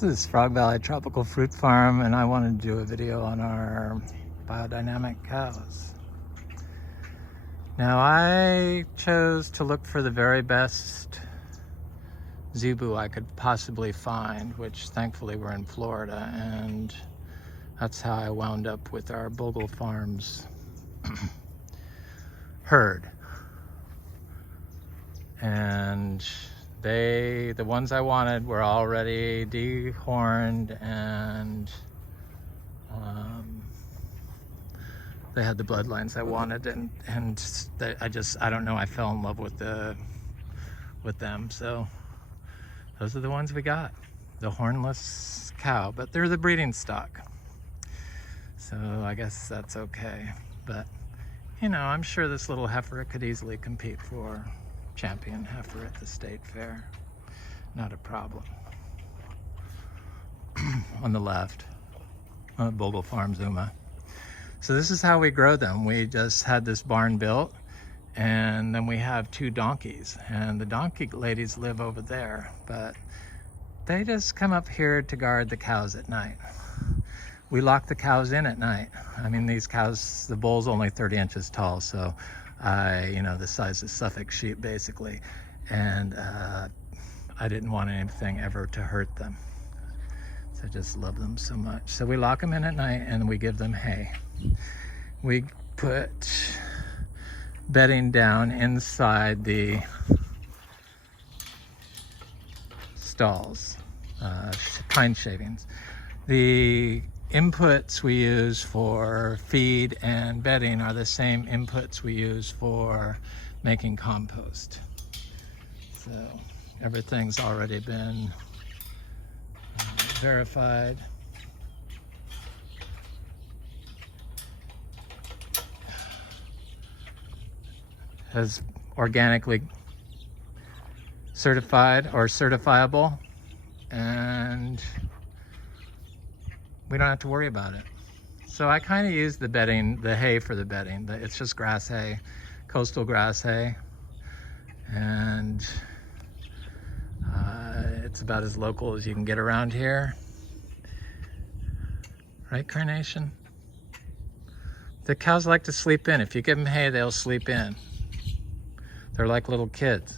This is Frog Valley Tropical Fruit Farm, and I wanted to do a video on our biodynamic cows. Now, I chose to look for the very best zebu I could possibly find, which thankfully were in Florida, and that's how I wound up with our Bogle Farms herd. And the ones I wanted were already dehorned, and they had the bloodlines I wanted, and I don't know, I fell in love with them. So those are the ones we got, the hornless cow, but they're the breeding stock, so I guess that's okay. But you know, I'm sure this little heifer could easily compete for champion heifer at the state fair. Not a problem. On the left, Bogle Farms, Uma. So this is how we grow them. We just had this barn built, and then we have 2 donkeys, and the donkey ladies live over there, but they just come up here to guard the cows at night. We lock the cows in at night. I mean, these cows, the bull's only 30 inches tall, so you know, the size of Suffolk sheep basically, and I didn't want anything ever to hurt them. So I just love them so much. So we lock them in at night and we give them hay. We put bedding down inside the stalls, pine shavings. The inputs we use for feed and bedding are the same inputs we use for making compost. So everything's already been verified. As organically certified or certifiable, and we don't have to worry about it. So I kind of use the bedding, the hay for the bedding. It's just grass hay, coastal grass hay, and it's about as local as you can get around here. Right, Carnation? The cows like to sleep in. If you give them hay, they'll sleep in. They're like little kids.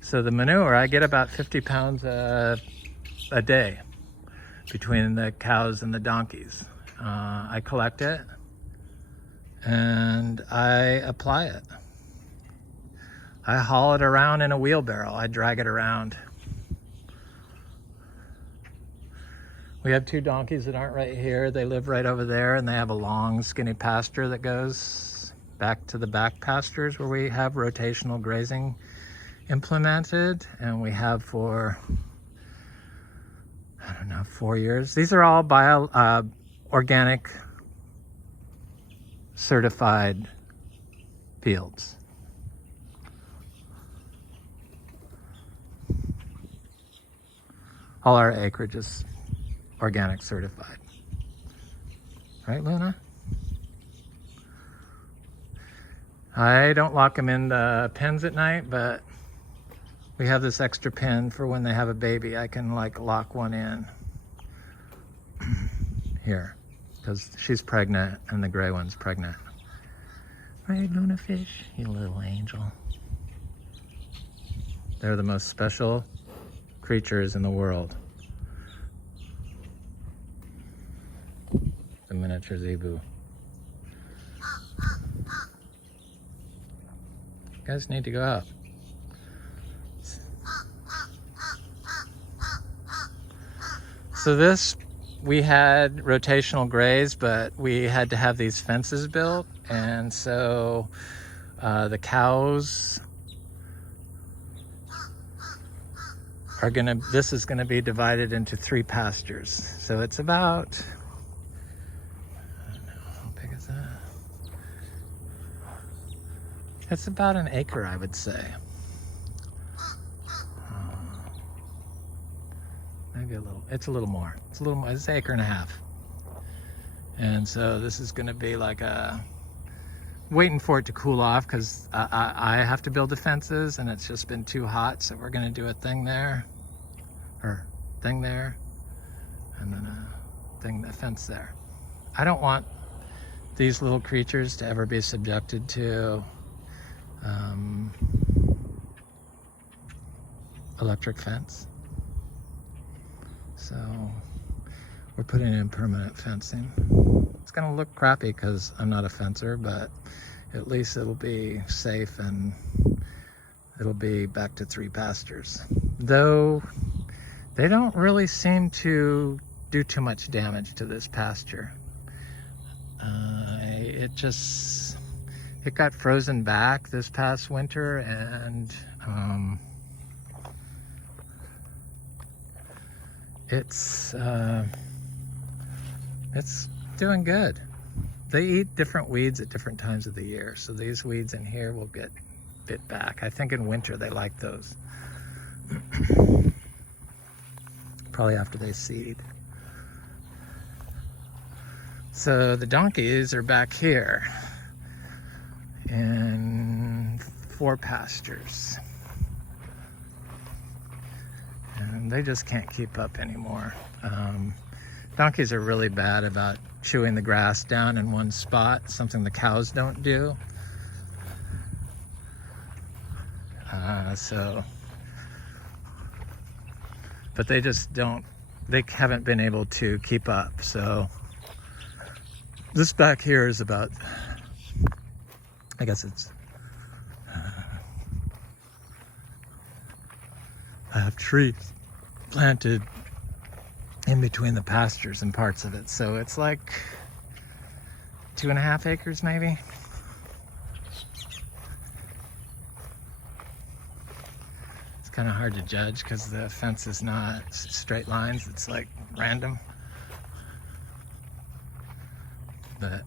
So the manure, I get about 50 pounds a day between the cows and the donkeys. I collect it and I apply it. I haul it around in a wheelbarrow. I drag it around. We have 2 donkeys that aren't right here. They live right over there, and they have a long skinny pasture that goes back to the back pastures where we have rotational grazing implemented, and we have for, I don't know, 4 years. These are all organic certified fields. All our acreage is organic certified. Right, Luna? I don't lock them in the pens at night, but we have this extra pen for when they have a baby. I can like lock one in here because she's pregnant and the gray one's pregnant. Right, Luna fish? You little angel. They're the most special creatures in the world. The miniature zebu. You guys need to go out. So this, we had rotational graze, but we had to have these fences built, and so the cows are this is gonna be divided into 3 pastures. So it's about, I don't know, how big is that? It's about an acre, I would say. Maybe a little, it's a little more. It's an acre and a half. And so this is gonna be like a waiting for it to cool off because I have to build the fences and it's just been too hot. So we're gonna do a thing there, or thing there, and then a fence there. I don't want these little creatures to ever be subjected to electric fence. So we're putting in permanent fencing. It's gonna look crappy because I'm not a fencer, but at least it'll be safe and it'll be back to 3 pastures. Though they don't really seem to do too much damage to this pasture. It got frozen back this past winter, and it's doing good. They eat different weeds at different times of the year, so these weeds in here will get bit back. I think in winter they like those. Probably after they seed. So the donkeys are back here in 4 pastures. And they just can't keep up anymore. Donkeys are really bad about chewing the grass down in one spot, something the cows don't do. But they just don't, they haven't been able to keep up. So this back here is about, I guess it's, I have trees planted in between the pastures and parts of it. So it's like 2.5 acres maybe. It's kind of hard to judge because the fence is not straight lines. It's like random. But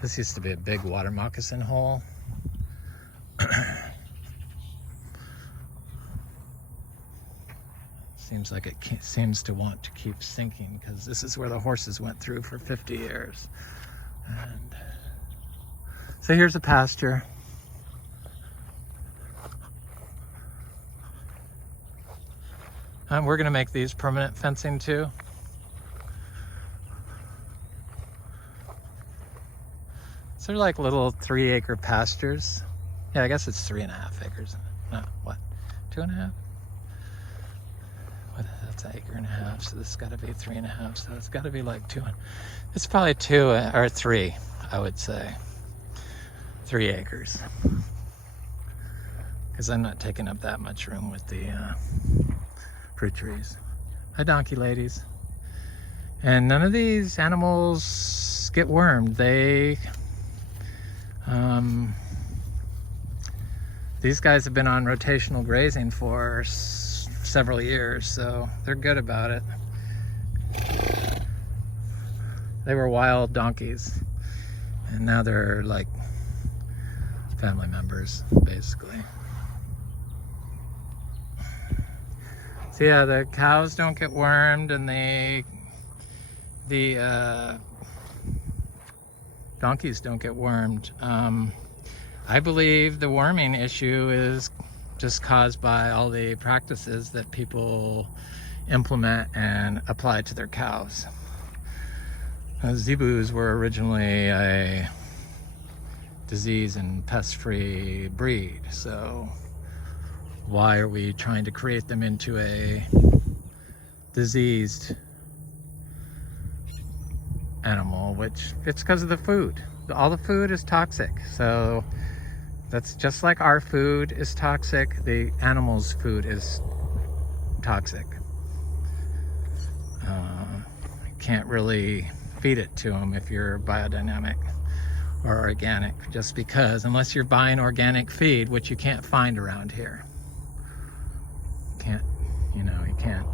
this used to be a big water moccasin hole. Seems like it seems to want to keep sinking because this is where the horses went through for 50 years. And so here's a pasture. We're going to make these permanent fencing too. So they're like little 3-acre pastures. Yeah, I guess it's 3.5 acres. No, what? 2.5? What? That's 1.5 acres. So this has got to be 3.5. So it's got to be like 2. It's probably 2 or 3, I would say. 3 acres. Because I'm not taking up that much room with the fruit trees. Hi, donkey ladies. And none of these animals get wormed. These guys have been on rotational grazing for several years, so they're good about it. They were wild donkeys, and now they're like family members, basically. So yeah, the cows don't get wormed, and the donkeys don't get wormed. I believe the worming issue is just caused by all the practices that people implement and apply to their cows. Zebus were originally a disease and pest-free breed, so why are we trying to create them into a diseased animal? Which it's because of the food. All the food is toxic, so that's just like our food is toxic. The animal's food is toxic. You can't really feed it to them if you're biodynamic or organic, just because, unless you're buying organic feed, which you can't find around here. You can't.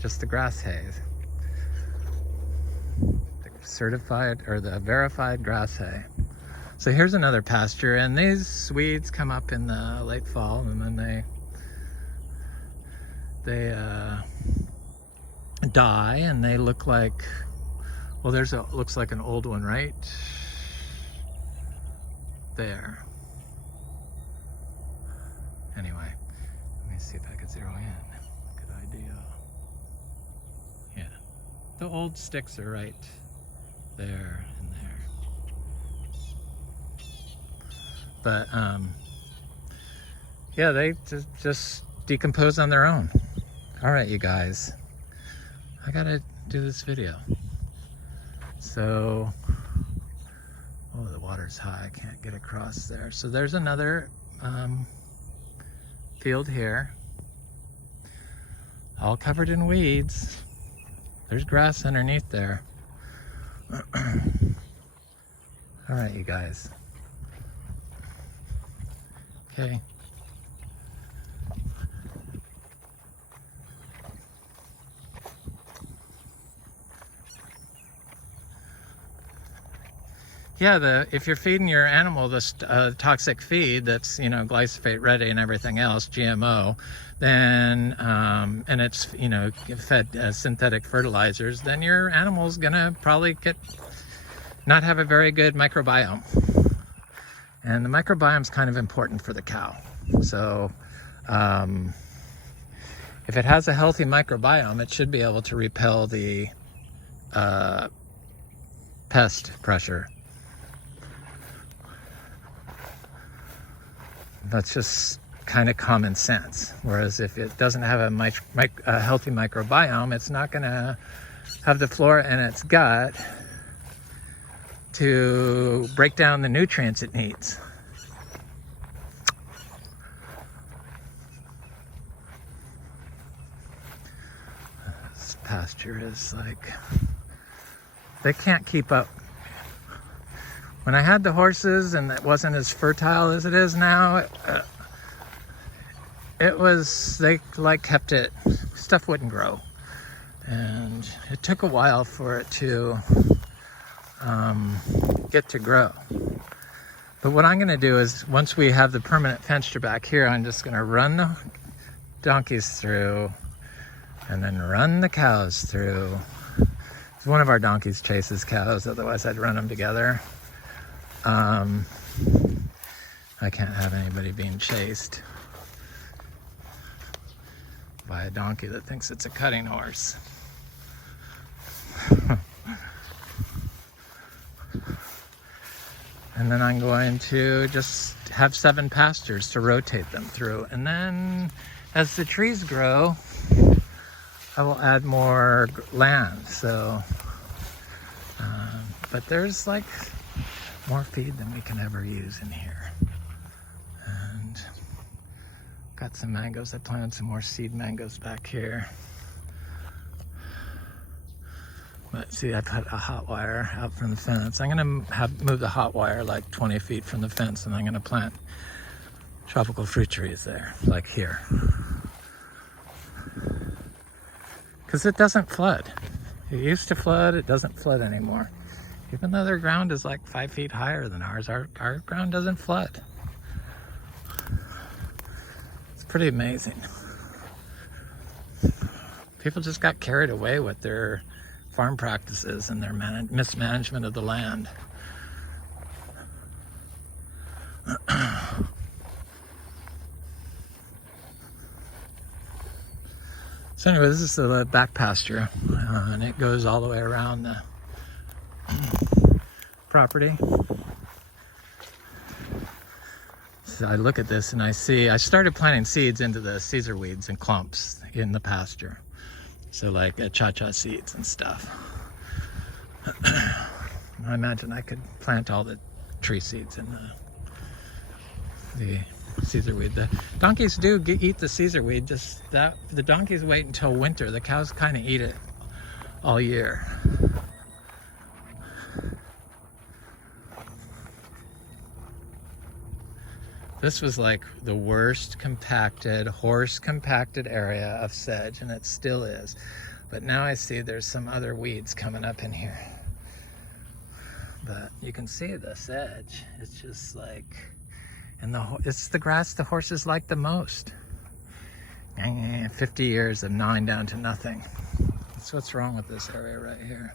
Just the grass hay. The certified or the verified grass hay. So here's another pasture, and these weeds come up in the late fall, and then they die, and they look like Well, there's a, looks like an old one right there. Anyway, let me see if I can zero in. Good idea. Yeah, the old sticks are right there and there. But yeah, they just decompose on their own. All right, you guys, I gotta do this video. So, oh, the water's high, I can't get across there. So there's another field here, all covered in weeds. There's grass underneath there. All right, you guys. Okay. Yeah, if you're feeding your animal this toxic feed that's, you know, glyphosate ready and everything else, GMO, then and it's, you know, fed synthetic fertilizers, then your animal's gonna probably not have a very good microbiome. And the microbiome is kind of important for the cow. So if it has a healthy microbiome, it should be able to repel the pest pressure. That's just kind of common sense. Whereas if it doesn't have a healthy microbiome, it's not going to have the flora in its gut to break down the nutrients it needs. This pasture is like, they can't keep up. When I had the horses and it wasn't as fertile as it is now, it was, they like kept it, stuff wouldn't grow. And it took a while for it to get to grow. But what I'm gonna do is, once we have the permanent fenster back here, I'm just gonna run the donkeys through and then run the cows through. One of our donkeys chases cows, otherwise I'd run them together. I can't have anybody being chased by a donkey that thinks it's a cutting horse. And then I'm going to just have 7 pastures to rotate them through. And then as the trees grow, I will add more land. So, but there's like more feed than we can ever use in here. And got some mangoes. I planted some more seed mangoes back here. But see, I put a hot wire out from the fence. I'm gonna move the hot wire like 20 feet from the fence, and I'm gonna plant tropical fruit trees there, like here. Because it doesn't flood. It used to flood, it doesn't flood anymore. Even though their ground is like 5 feet higher than ours, our ground doesn't flood. It's pretty amazing. People just got carried away with their farm practices and their mismanagement of the land. So anyway, this is the back pasture, and it goes all the way around the property. So I look at this and I see, I started planting seeds into the Caesar weeds and clumps in the pasture. So like cha-cha seeds and stuff. I imagine I could plant all the tree seeds in the Caesar weed. The donkeys do eat the Caesar weed, just that the donkeys wait until winter. The cows kind of eat it all year. This was like the worst compacted, horse compacted area of sedge, and it still is. But now I see there's some other weeds coming up in here. But you can see the sedge. It's just like, and it's the grass the horses like the most. 50 years of gnawing down to nothing. That's what's wrong with this area right here.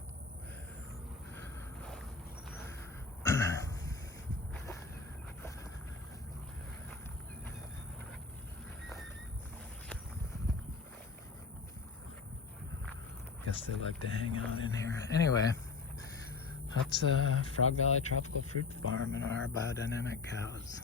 Guess they like to hang out in here. Anyway, that's Frog Valley Tropical Fruit Farm and our biodynamic cows.